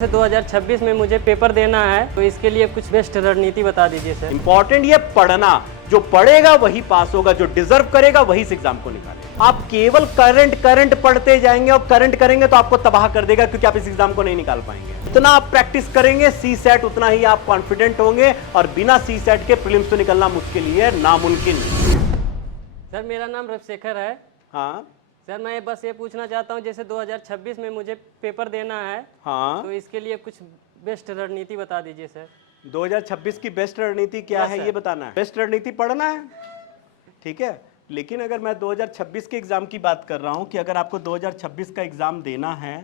जैसे 2026 में मुझे पेपर देना है, तो इसके लिए कुछ बेस्ट रणनीति बता दीजिए सर। इंपॉर्टेंट ये पढ़ना, जो पढ़ेगा वही पास होगा, जो डिजर्व करेगा वही इस एग्जाम को निकालेगा। आप केवल करंट पढ़ते जाएंगे और करंट करेंगे तो आपको तबाह कर देगा, क्योंकि आप इस एग्जाम को नहीं निकाल पाएंगे। जितना आप प्रैक्टिस करेंगे सी सेट, उतना ही आप कॉन्फिडेंट होंगे, और बिना सी सेट के प्रीलिम्स तो निकलना मुश्किल ही है, नामुमकिन। सर मेरा नाम रविशेखर है। हाँ सर मैं बस ये पूछना चाहता हूँ, जैसे 2026 में मुझे पेपर देना है, हाँ, तो इसके लिए कुछ बेस्ट रणनीति बता दीजिए सर। 2026 की बेस्ट रणनीति क्या Yes, है sir. ये बताना है। बेस्ट रणनीति पढ़ना है, ठीक है। लेकिन अगर मैं 2026 के एग्जाम की बात कर रहा हूं कि अगर आपको 2026 का एग्जाम देना है,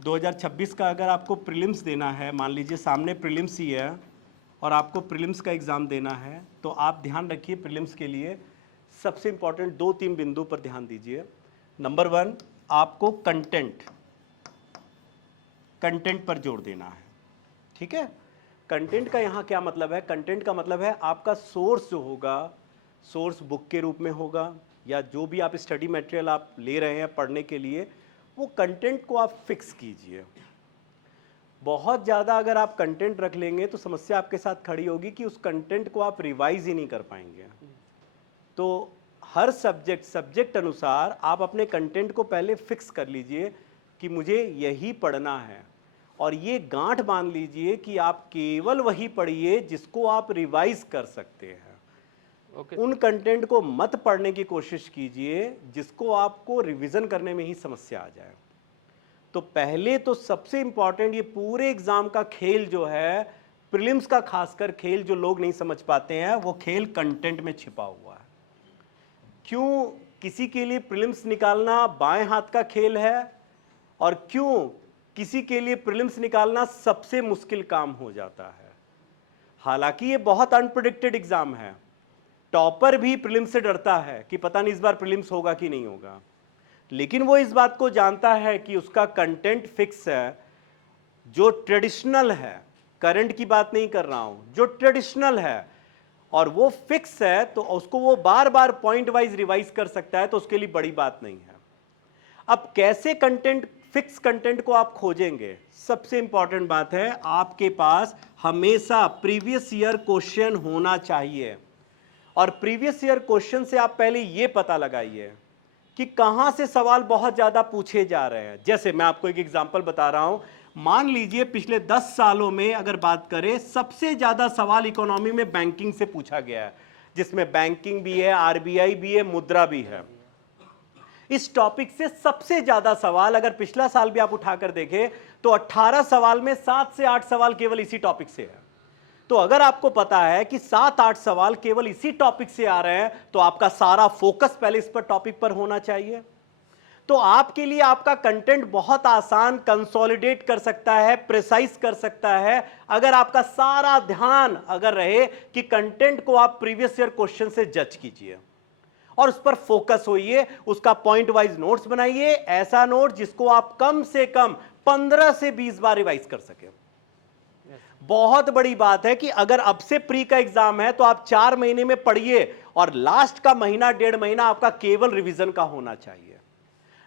2026 का अगर आपको प्रीलिम्स देना है, मान लीजिए सामने प्रीलिम्स ही है और आपको प्रीलिम्स का एग्जाम देना है, तो आप ध्यान रखिए प्रीलिम्स के लिए सबसे इंपॉर्टेंट 2-3 बिंदु पर ध्यान दीजिए। नंबर 1, आपको कंटेंट पर जोर देना है, ठीक है। कंटेंट का यहाँ क्या मतलब है? कंटेंट का मतलब है आपका सोर्स जो होगा, सोर्स बुक के रूप में होगा, या जो भी आप स्टडी मटेरियल आप ले रहे हैं पढ़ने के लिए, वो कंटेंट को आप फिक्स कीजिए। बहुत ज़्यादा अगर आप कंटेंट रख लेंगे तो समस्या आपके साथ खड़ी होगी कि उस कंटेंट को आप रिवाइज ही नहीं कर पाएंगे। तो हर सब्जेक्ट अनुसार आप अपने कंटेंट को पहले फिक्स कर लीजिए कि मुझे यही पढ़ना है, और ये गांठ बांध लीजिए कि आप केवल वही पढ़िए जिसको आप रिवाइज कर सकते हैं। उन कंटेंट को मत पढ़ने की कोशिश कीजिए जिसको आपको रिवीजन करने में ही समस्या आ जाए। तो पहले तो सबसे इंपॉर्टेंट ये पूरे एग्जाम का खेल जो है, प्रीलिम्स का खासकर खेल जो लोग नहीं समझ पाते हैं, वो खेल कंटेंट में छिपा हुआ है। क्यों किसी के लिए प्रीलिम्स निकालना बाएं हाथ का खेल है, और क्यों किसी के लिए प्रीलिम्स निकालना सबसे मुश्किल काम हो जाता है। हालांकि ये बहुत अनप्रेडिक्टेड एग्जाम है, टॉपर भी प्रीलिम्स से डरता है कि पता नहीं इस बार प्रीलिम्स होगा कि नहीं होगा, लेकिन वो इस बात को जानता है कि उसका कंटेंट फिक्स है, जो ट्रेडिशनल है। करंट की बात नहीं कर रहा हूं, जो ट्रेडिशनल है और वो फिक्स है, तो उसको वो बार बार पॉइंट वाइज रिवाइज कर सकता है, तो उसके लिए बड़ी बात नहीं है। अब कैसे फिक्स कंटेंट को आप खोजेंगे? सबसे इंपॉर्टेंट बात है, आपके पास हमेशा प्रीवियस ईयर क्वेश्चन होना चाहिए। और प्रीवियस ईयर क्वेश्चन से आप पहले यह पता लगाइए कि कहां से सवाल बहुत ज्यादा पूछे जा रहे हैं। जैसे मैं आपको एक एग्जांपल बता रहा हूं, मान लीजिए पिछले 10 सालों में अगर बात करें, सबसे ज्यादा सवाल इकोनॉमी में बैंकिंग से पूछा गया है, जिसमें बैंकिंग भी है, आरबीआई भी है, मुद्रा भी है। इस टॉपिक से सबसे ज्यादा सवाल अगर पिछला साल भी आप उठाकर देखें तो 18 सवाल में 7 से 8 सवाल केवल इसी टॉपिक से है। तो अगर आपको पता है कि 7-8 सवाल केवल इसी टॉपिक से आ रहे हैं, तो आपका सारा फोकस पहले इस पर टॉपिक पर होना चाहिए। तो आपके लिए आपका कंटेंट बहुत आसान कंसोलिडेट कर सकता है, प्रिसाइज कर सकता है, अगर आपका सारा ध्यान अगर रहे कि कंटेंट को आप प्रीवियस ईयर क्वेश्चन से जज कीजिए और उस पर फोकस होइए, उसका पॉइंट वाइज नोट्स बनाइए, ऐसा नोट जिसको आप कम से कम 15 से 20 बार रिवाइज कर सके। बहुत बड़ी बात है कि अगर अब से प्री का एग्जाम है तो आप 4 महीने में पढ़िए, और लास्ट का महीना 1.5 महीना आपका केवल रिवीजन का होना चाहिए।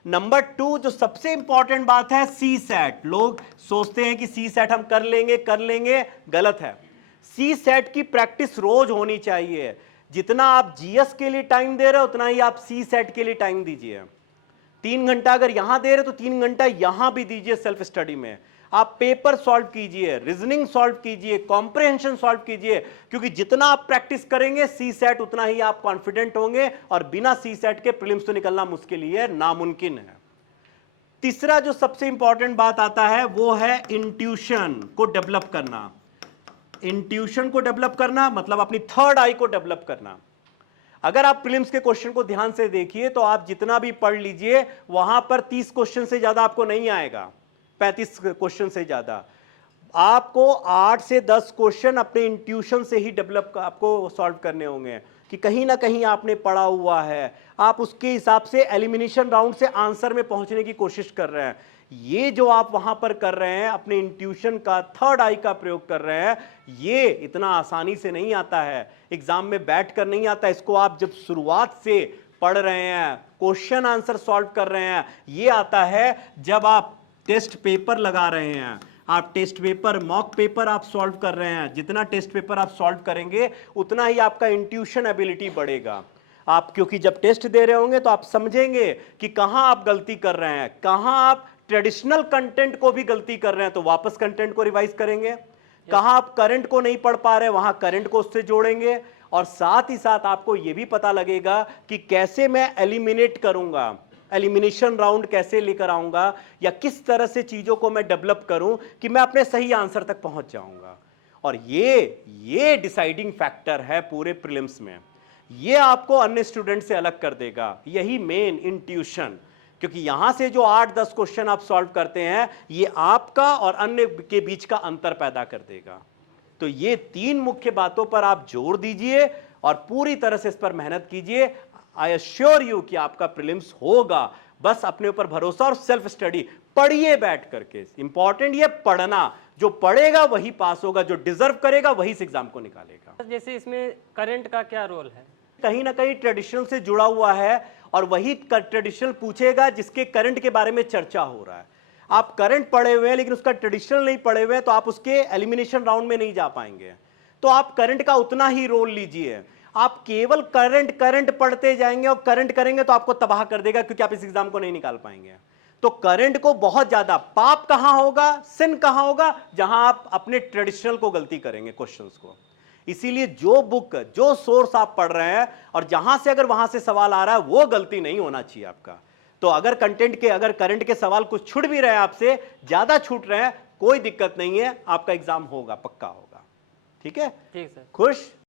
नंबर 2 जो सबसे इंपॉर्टेंट बात है, सी सेट। लोग सोचते हैं कि सी सेट हम कर लेंगे, गलत है। सी सेट की प्रैक्टिस रोज होनी चाहिए। जितना आप जीएस के लिए टाइम दे रहे हो, उतना ही आप सी सेट के लिए टाइम दीजिए। 3 घंटा अगर यहां दे रहे तो 3 घंटा यहां भी दीजिए सेल्फ स्टडी में। आप पेपर सॉल्व कीजिए, रीजनिंग सॉल्व कीजिए, कॉम्प्रिहेंशन सॉल्व कीजिए, क्योंकि जितना आप प्रैक्टिस करेंगे सी सेट, उतना ही आप कॉन्फिडेंट होंगे, और बिना सी सेट के प्रीलिम्स तो निकलना मुश्किल ही है, नामुमकिन है। तीसरा जो सबसे इंपॉर्टेंट बात आता है वो है इंट्यूशन को डेवलप करना। इंट्यूशन को डेवलप करना मतलब अपनी थर्ड आई को डेवलप करना। अगर आप प्रीलिम्स के क्वेश्चन को ध्यान से देखिए तो आप जितना भी पढ़ लीजिए, वहां पर 30 क्वेश्चन से ज्यादा आपको नहीं आएगा, 35 क्वेश्चन से ज्यादा। आपको 8 से 10 क्वेश्चन अपने इंट्यूशन से ही डेवलप आपको सॉल्व करने होंगे, कि कहीं ना कहीं आपने पढ़ा हुआ है, आप उसके हिसाब से एलिमिनेशन राउंड से आंसर में पहुंचने की कोशिश कर रहे हैं। ये जो आप वहां पर कर रहे हैं, अपने इंट्यूशन का, थर्ड आई का प्रयोग कर रहे हैं, ये इतना आसानी से नहीं आता है, एग्जाम में बैठ कर नहीं आता। इसको आप जब शुरुआत से पढ़ रहे हैं, क्वेश्चन आंसर सॉल्व कर रहे हैं, ये आता है जब आप टेस्ट पेपर लगा रहे हैं आप, टेस्ट पेपर, मॉक पेपर आप सॉल्व कर रहे हैं, जितना टेस्ट पेपर आप सॉल्व करेंगे उतना ही आपका इंट्यूशन एबिलिटी बढ़ेगा। आप क्योंकि जब टेस्ट दे रहे होंगे तो आप समझेंगे कि कहां आप गलती कर रहे हैं, कहां आप ट्रेडिशनल कंटेंट को भी गलती कर रहे हैं तो वापस कंटेंट को रिवाइज करेंगे, कहां आप करंट को नहीं पढ़ पा रहे वहां करंट को उससे जोड़ेंगे, और साथ ही साथ आपको यह भी पता लगेगा कि कैसे मैं एलिमिनेट करूंगा, एलिमिनेशन राउंड कैसे लेकर आऊंगा, या किस तरह से चीजों को मैं डेवलप करूं कि मैं अपने सही आंसर तक पहुंच जाऊंगा। और ये डिसाइडिंग फैक्टर है पूरे प्रीलिम्स में, ये आपको अन्य स्टूडेंट से अलग कर देगा, यही मेन इंट्यूशन। क्योंकि यहां से जो 8-10 क्वेश्चन आप सॉल्व करते हैं ये आपका और अन्य के बीच का अंतर पैदा कर देगा। तो ये 3 मुख्य बातों पर आप जोर दीजिए और पूरी तरह से इस पर मेहनत कीजिए। आई एश्योर यू कि आपका प्रीलिम्स होगा। बस अपने ऊपर भरोसा और सेल्फ स्टडी, पढ़िए बैठ करके। इंपॉर्टेंट ये पढ़ना, जो पढ़ेगा वही पास होगा, जो डिजर्व करेगा वही इस एग्जाम को निकालेगा। जैसे इसमें करंट का क्या रोल है? कहीं ना कहीं ट्रेडिशनल से जुड़ा हुआ है और वही ट्रेडिशनल पूछेगा जिसके करंट के बारे में चर्चा हो रहा है। आप करंट पढ़े हुए हैं लेकिन उसका ट्रेडिशनल नहीं पढ़े हुए हैं तो आप उसके एलिमिनेशन राउंड में नहीं जा पाएंगे। तो आप करंट का उतना ही रोल लीजिए। आप केवल करंट करंट पढ़ते जाएंगे और करंट करेंगे तो आपको तबाह कर देगा, क्योंकि आप इस एग्जाम को नहीं निकाल पाएंगे। तो करंट को बहुत ज्यादा, पाप कहां होगा, सिन कहां होगा, जहां आप अपने ट्रेडिशनल को गलती करेंगे, क्वेश्चंस को। इसीलिए जो बुक, जो सोर्स आप पढ़ रहे हैं और जहां से अगर वहां से सवाल आ रहा है वो गलती नहीं होना चाहिए आपका। तो अगर अगर करंट के सवाल कुछ छूट भी रहे हैं आपसे, ज्यादा छूट रहे हैं, कोई दिक्कत नहीं है, आपका एग्जाम होगा, पक्का होगा। ठीक है? ठीक सर। खुश?